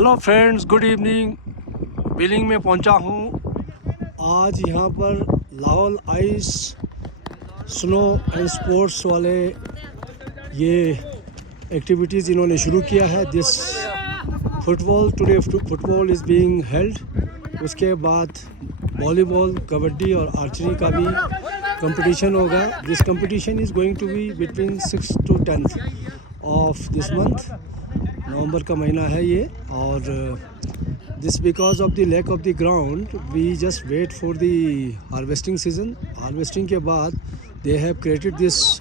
Hello friends, good evening. Billing में पहुंचा हूं। आज यहां पर Lahaul ice snow and sports वाले ये एक्टिविटीज़ इन्होंने शुरू किया है। This football today football is being held. उसके बाद वॉलीबॉल, कबड्डी और आर्चरी का भी कंपटीशन होगा। This competition is going to be between 6 to 10 of this month. नवंबर का महीना है ये। और this because of the lack of the ground we just wait for the harvesting season. Harvesting के बाद they have created this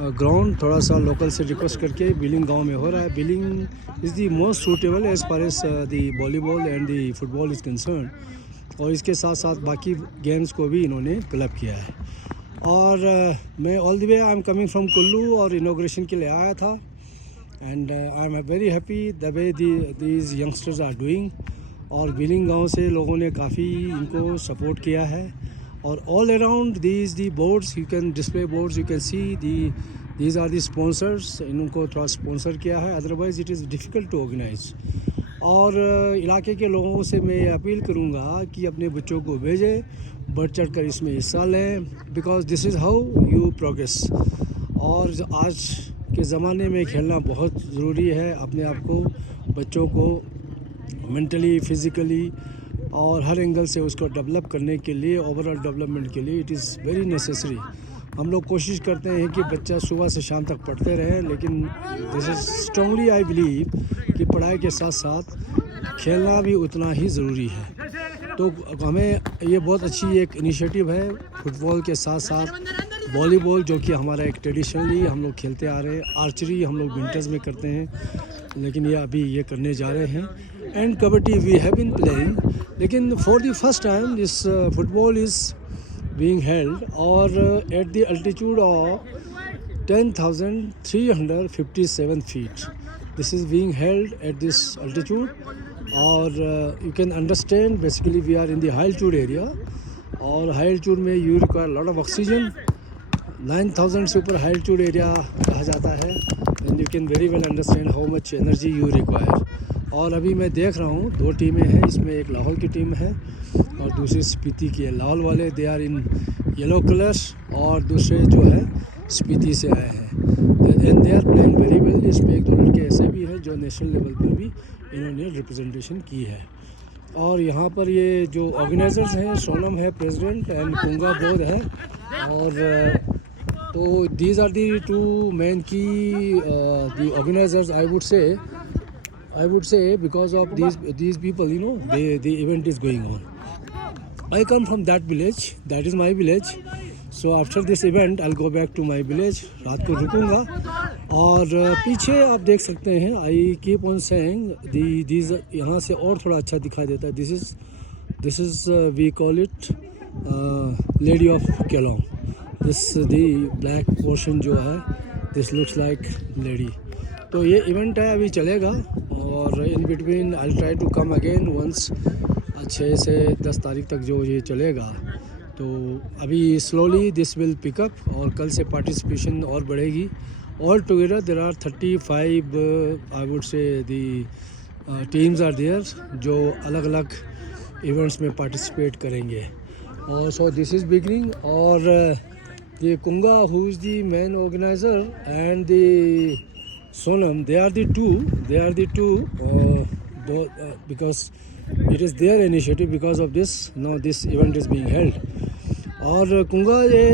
ground. थोड़ा सा लोकल से रिक्वेस्ट करके बिलिंग गांव में हो रहा है। Billing is the most suitable as far as the volleyball and the football is concern. और इसके साथ साथ बाकी गेम्स को भी इन्होंने क्लब किया है। और मैं all the way I am coming from Kullu और इनॉग्रेशन के लिए आया था। And I am very happy the way these youngsters are doing. और बिलिंग गांव से लोगों ने काफ़ी इनको सपोर्ट किया है। और all around these the boards, you can display boards, you can see these are the sponsors. इनको थोड़ा स्पॉन्सर किया है, otherwise it is difficult to organise. और इलाके के लोगों से मैं अपील करूंगा कि अपने बच्चों को भेजें, बढ़ चढ़ कर इसमें हिस्सा लें, because this is how you progress. और आज के ज़माने में खेलना बहुत ज़रूरी है। अपने आप को, बच्चों को मेंटली, फिज़िकली और हर एंगल से उसको डेवलप करने के लिए, ओवरऑल डेवलपमेंट के लिए इट इज़ वेरी नेसेसरी। हम लोग कोशिश करते हैं कि बच्चा सुबह से शाम तक पढ़ते रहे, लेकिन this is strongly I believe कि पढ़ाई के साथ साथ खेलना भी उतना ही ज़रूरी है। तो हमें ये बहुत अच्छी एक इनिशिएटिव है। फुटबॉल के साथ साथ वॉलीबॉल, जो कि हमारा एक ट्रेडिशनली हम लोग खेलते आ रहे हैं। आर्चरी हम लोग विंटर्स में करते हैं, लेकिन ये अभी ये करने जा रहे हैं। And kabaddi we have been playing, लेकिन for the first time this football is being held or at the altitude of 10,357 feet. This is being held at this altitude or you can understand basically we are in the high altitude area और high altitude में you require a lot of oxygen. 9,000 से ऊपर high altitude area कहा जाता है, and you can very well understand how much energy you require. और अभी मैं देख रहा हूँ 2 टीमें हैं। इसमें एक लाहौल की टीम है और दूसरी स्पीति की है। लाहौल वाले they are in yellow colours और दूसरे जो है स्पीति से आए हैं। And they are playing very well. इसमें 1-2 लड़के ऐसे भी हैं जो नेशनल लेवल पर भी इन्होंने रिप्रेजेंटेशन की है। और यहाँ पर ये जो ऑर्गेनाइजर्स हैं, सोनम है प्रेसिडेंट एंड कुंगा बोध है। और तो दीज आर दी 2 मेन की दी organisers I would say because of these people, you know, the event is going on. I come from that village, that is my village. So after this event I'll go back to my village. रात को रुकूंगा। और पीछे आप देख सकते हैं, I keep on saying these यहाँ से और थोड़ा अच्छा दिखाई देता है। This is we call it Lady of Kelong. This the black portion जो है, this looks like lady. तो ये इवेंट है, अभी चलेगा। और in between I try to come again once 6 से 10 तारीख तक जो ये चलेगा। तो अभी स्लोली दिस विल पिकअप और कल से पार्टिसिपेशन और बढ़ेगी। All together there are 35 I would say the teams are there जो अलग अलग इवेंट्स में पार्टिसिपेट करेंगे। और सो दिस इज़ बिगनिंग। और ये Kunga who is the main organiser and the Sonam, they are the two because it is their initiative. Because of this now this event is being held. और कुंगा ये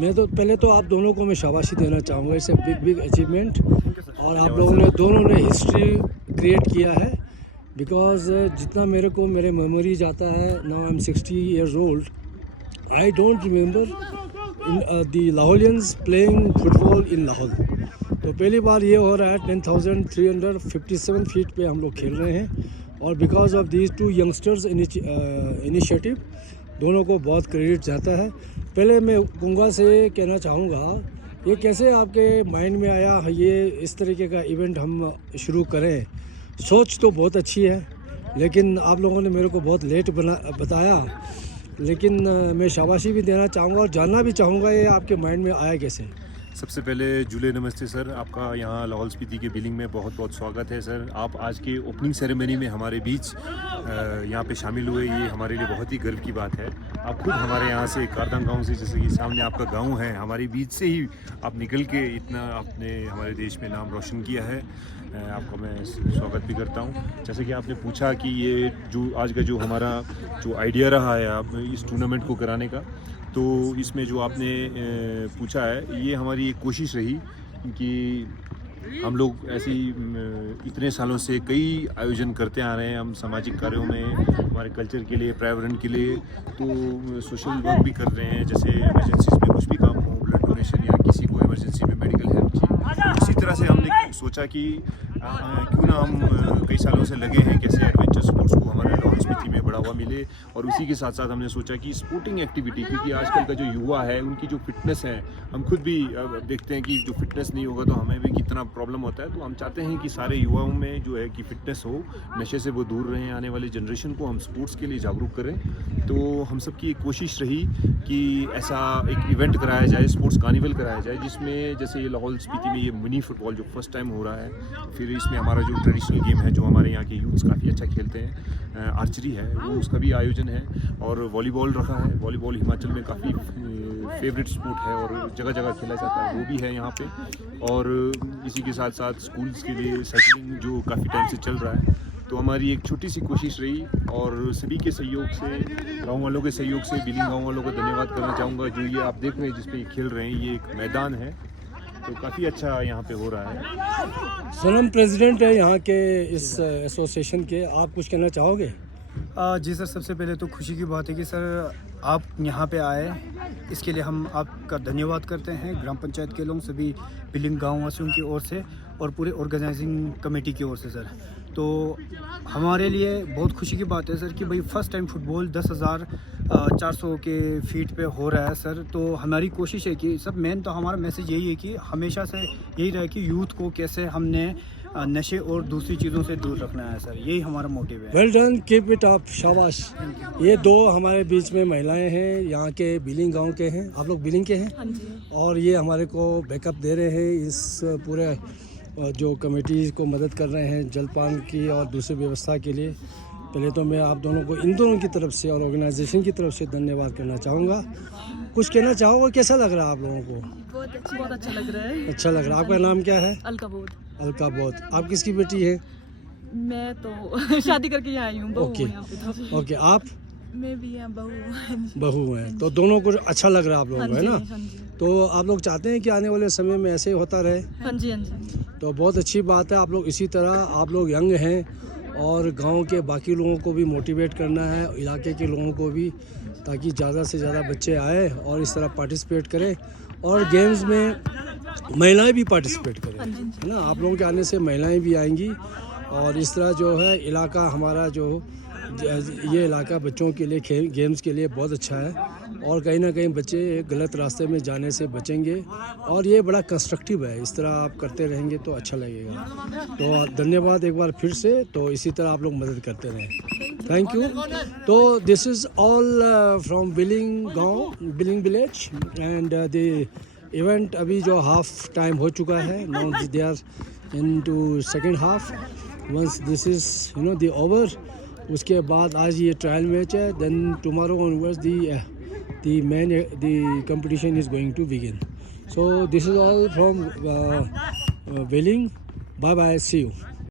मैं तो पहले तो आप दोनों को मैं शाबाशी देना चाहूँगा। It's a big achievement. और आप लोगों ने दोनों ने हिस्ट्री क्रिएट किया है। बिकॉज जितना मेरे को मेरे मेमोरी जाता है, now I am 60 years old, I don't remember the Lahaulians playing football in Lahaul. तो पहली बार ये हो रहा है। 10,357 फीट पे हम लोग खेल रहे हैं। और because of these 2 youngsters initiative दोनों को बहुत क्रेडिट जाता है। पहले मैं कुंगा से कहना चाहूँगा, ये कैसे आपके माइंड में आया ये इस तरीके का इवेंट हम शुरू करें? सोच तो बहुत अच्छी है, लेकिन आप लोगों ने मेरे को बहुत लेट बताया। लेकिन मैं शाबाशी भी देना चाहूँगा और जानना भी चाहूँगा ये आपके माइंड में आया कैसे? सबसे पहले जुले नमस्ते सर, आपका यहाँ लाहौल स्पीति के बिलिंग में बहुत बहुत स्वागत है सर। आप आज के ओपनिंग सेरेमनी में हमारे बीच यहाँ पे शामिल हुए, ये हमारे लिए बहुत ही गर्व की बात है। आप खुद हमारे यहाँ से कारदांग गांव से, जैसे कि सामने आपका गांव है, हमारे बीच से ही आप निकल के इतना आपने हमारे देश में नाम रोशन किया है। आपका मैं स्वागत भी करता हूँ। जैसे कि आपने पूछा कि ये जो आज का जो हमारा जो आइडिया रहा है आप इस टूर्नामेंट को कराने का, तो इसमें जो आपने पूछा है, ये हमारी एक कोशिश रही कि हम लोग ऐसी इतने सालों से कई आयोजन करते आ रहे हैं। हम सामाजिक कार्यों में, हमारे कल्चर के लिए, पर्यावरण के लिए, तो सोशल वर्क भी कर रहे हैं। जैसे इमरजेंसीज में कुछ भी काम हो, ब्लड डोनेशन या किसी को इमरजेंसी में मेडिकल हेल्प चाहिए, इसी तरह से हमने सोचा कि क्यों ना हम कई सालों से लगे हैं कैसे एडवेंचर स्पोर्ट्स को हमारे लाहौल स्पीति में बढ़ावा मिले। और उसी के साथ साथ हमने सोचा कि स्पोर्टिंग एक्टिविटी, क्योंकि आजकल का जो युवा है उनकी जो फिटनेस है, हम खुद भी देखते हैं कि जो फिटनेस नहीं होगा तो हमें भी कितना प्रॉब्लम होता है। तो हम चाहते हैं कि सारे युवाओं में जो है कि फिटनेस हो, नशे से वो दूर रहें, आने वाली जनरेशन को हम स्पोर्ट्स के लिए जागरूक करें। तो हम सब की एक कोशिश रही कि ऐसा एक इवेंट कराया जाए, स्पोर्ट्स कार्निवल कराया जाए, जिसमें जैसे ये लाहौल स्पीति में ये मिनी फुटबॉल जो फर्स्ट टाइम हो रहा है, फिर इसमें हमारा जो ट्रेडिशनल गेम है जो हमारे यहाँ के यूथ्स काफ़ी अच्छा खेलते हैं, आर्चरी है, वो उसका भी आयोजन है। और वॉलीबॉल रखा है। वॉलीबॉल हिमाचल में काफ़ी फेवरेट स्पोर्ट है और जगह जगह खेला जाता है, वो भी है यहाँ पे। और इसी के साथ साथ स्कूल्स के लिए साइकिलिंग जो काफ़ी टाइम से चल रहा है। तो हमारी एक छोटी सी कोशिश रही और सभी के सहयोग से, गाँव वालों के सहयोग से, बिलिंग गाँव वालों का धन्यवाद करना चाहूँगा। जो ये आप देख रहे हैं जिसपे ये खेल रहे हैं, ये एक मैदान है, तो काफ़ी अच्छा यहाँ पे हो रहा है। सनम प्रेसिडेंट है यहाँ के इस एसोसिएशन के, आप कुछ कहना चाहोगे? जी सर, सबसे पहले तो खुशी की बात है कि सर आप यहाँ पे आए, इसके लिए हम आपका धन्यवाद करते हैं। ग्राम पंचायत के लोग, सभी बिलिंग गाँव वासियों की ओर से और पूरे ऑर्गेनाइजिंग कमेटी की ओर से सर। तो हमारे लिए बहुत खुशी की बात है सर कि भाई फर्स्ट टाइम फुटबॉल 10,400 के फीट पे हो रहा है सर। तो हमारी कोशिश है कि सब, मेन तो हमारा मैसेज यही है कि हमेशा से यही रहे कि यूथ को कैसे हमने नशे और दूसरी चीज़ों से दूर रखना है सर, यही हमारा मोटिव है। Well done, keep it up, शाबाश। ये दो हमारे बीच में महिलाएं हैं, यहाँ के बिलिंग गांव के हैं। आप लोग बिलिंग के हैं? हाँ जी। और ये हमारे को बैकअप दे रहे हैं, इस पूरे जो कमेटी को मदद कर रहे हैं जलपान की और दूसरी व्यवस्था के लिए। पहले तो मैं आप दोनों को, इन दोनों की तरफ से और ऑर्गेनाइजेशन की तरफ से धन्यवाद करना चाहूँगा। कुछ कहना चाहोगे? कैसा लग रहा है आप लोगों को? बहुत अच्छा लग रहा है। अच्छा लग रहा है। आपका नाम क्या है? अलकाबोध। अलकाबोध। आप किसकी बेटी है? मैं तो शादी करके यहाँ आई हूँ, बहू ओके हूँ यहाँ पे तो। ओके, आप? मैं भी यहाँ बहू हूँ। बहू हैं, तो दोनों को अच्छा लग रहा है आप लोगों को, है ना? हाँ जी। तो आप लोग चाहते हैं कि आने वाले समय में ऐसे ही होता रहे? हाँ जी, हाँ जी। तो बहुत अच्छी बात है। आप लोग इसी तरह, आप लोग यंग हैं और गांव के बाकी लोगों को भी मोटिवेट करना है, इलाके के लोगों को भी, ताकि ज़्यादा से ज़्यादा बच्चे आए और इस तरह पार्टिसिपेट करें। और गेम्स में महिलाएं भी पार्टिसिपेट करें, है ना? आप लोगों के आने से महिलाएं भी आएंगी और इस तरह जो है इलाका हमारा, जो ये इलाका बच्चों के लिए गेम्स के लिए बहुत अच्छा है। और कहीं ना कहीं बच्चे गलत रास्ते में जाने से बचेंगे और ये बड़ा कंस्ट्रक्टिव है। इस तरह आप करते रहेंगे तो अच्छा लगेगा। तो धन्यवाद एक बार फिर से। तो इसी तरह आप लोग मदद करते रहें। Thank you. तो this is all from Billing गाँव, Billing village, and the event अभी जो हाफ टाइम हो चुका है, now they are in to second half. Once this is the over, उसके बाद आज ये ट्रायल मैच है, then tomorrow onwards the competition is going to begin. So this is all from Welling. Bye bye, see you.